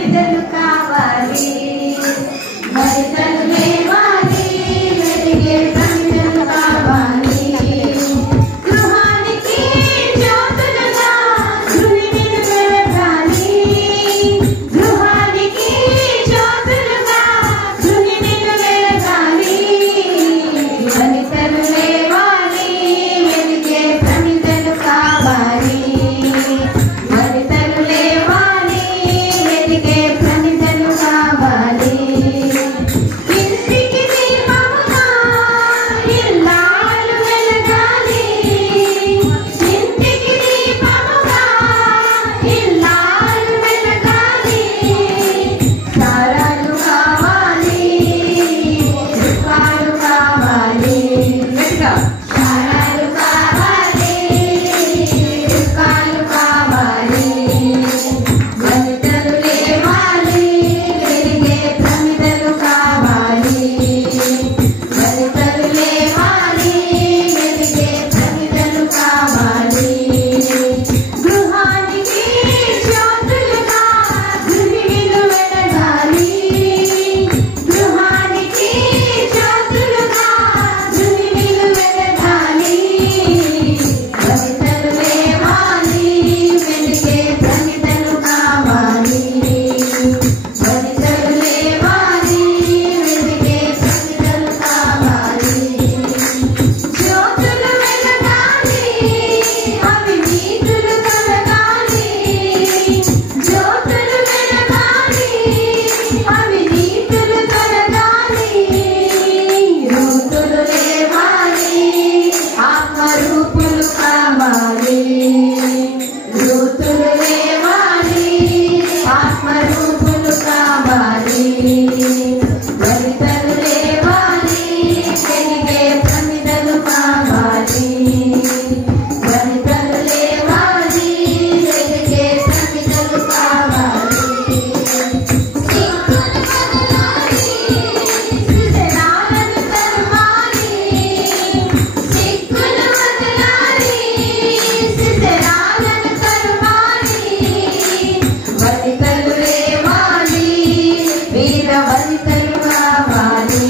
ప్రమిదలు కావాలి వనితలు లేవాలి వెలిగే ప్రమిదలు కావాలి గృహానికి జ్యోతులుగా గృహిణులు వెలగాలి గృహానికి జ్యోతులుగా గృహిణులు వెలగాలి వనితలు లేవాలి వెలిగే ప్రమిదలు కావాలి వనితలు లేవాలి వెలిగే ప్రమిదలు కావాలి ఇంటికి దీపముగా ఇల్లాలు వెలగాలి ఇంటికి దీపముగా ఇల్లాలు వెలగాలి సారాలు కావాలి రూపాలు కావాలి సారాలు కావాలి రూపాలు కావాలి వనితలు లేవాలి వెలిగే ప్రమిదలు కావాలి వనితలు లేవాలి వెలిగే ప్రమిదలు కావాలి గృహానికి జ్యోతులుగా గృహిణులు వెలగాలి గృహానికి జ్యోతులుగా గృహిణులు వెలగాలి వనితలు లేవాలి వెలిగే ప్రమిదలు కావాలి వనితలు లేవాలి వెలిగే ప్రమిదలు కావాలి జ్యోతులు వెలగాలి అవి నీతులు కలగాలి జ్యోతులు వెలగాలి అవి నీతులు కలగాలి రూతులు లేవాలి ఆత్మరూపులు కావాలి రూతులు లేవాలి ఆత్మరూపులు కావాలి వనితలు లేవాలి వెలిగే ప్రమిదలు కావాలి వనితలు లేవాలి వెలిగే ప్రమిదలు కావాలి సిగ్గులు వదలాలి సిసరాలను తరువాలి సిగ్గులు వదలాలి సిసరాలను తరువాలి వనితలు లేవాలి వీర వనితలు కావాలి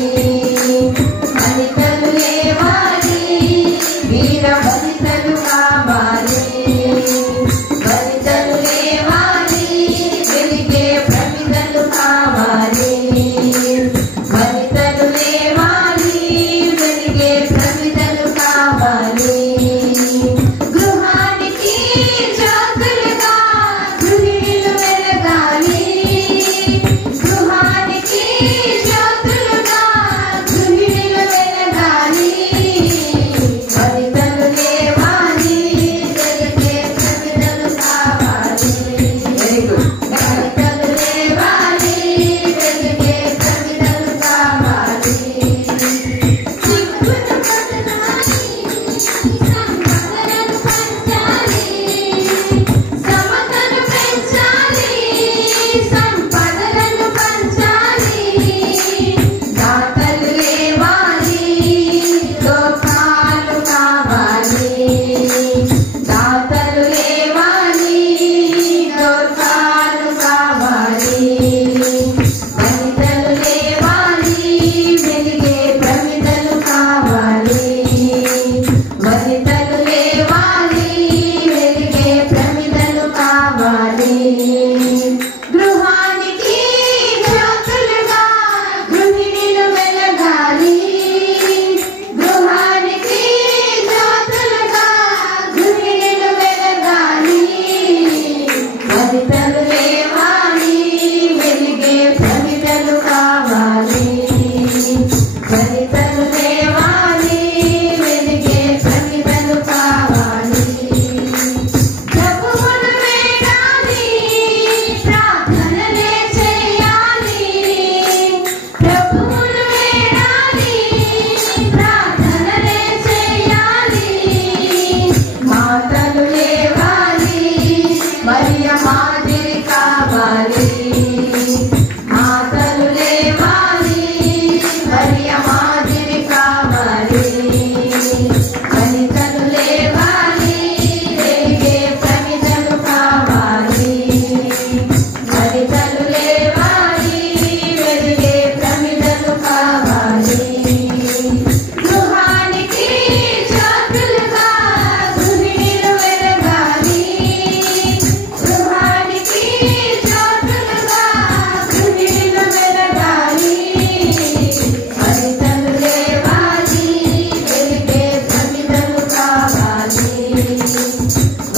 వనితలు లేవాలి వీర వనితలు కావాలి వనితలు లేవాలి వెలిగే ప్రమిదలు కావాలి వనితలు లేవాలి వెలిగే ప్రమిదలు కావాలి గృహానికి జ్యోతులుగా గృహిణులు వెలగాలి గృహానికి జ్యోతులుగా గృహిణులు వెలగాలి వనితలు లేవాలి వెలిగే ప్రమిదలు కావాలి వనితలు లేవాలి వెలిగే ప్రమిదలు కావాలి సిగ్గును వదలాలి సంపదలను పంచాలి సమతను పెంచాలి సంపదలను పంచాలి దాతలు లేవాలి లోకాలు కావాలి దాతలు లేవాలి లోకాలు కావాలి వనితలు లేవాలి వెలిగే ప్రమిదలు కావాలి వనితలు లేవాలి వెలిగే ప్రమిదలు కావాలి గృహానికి వారి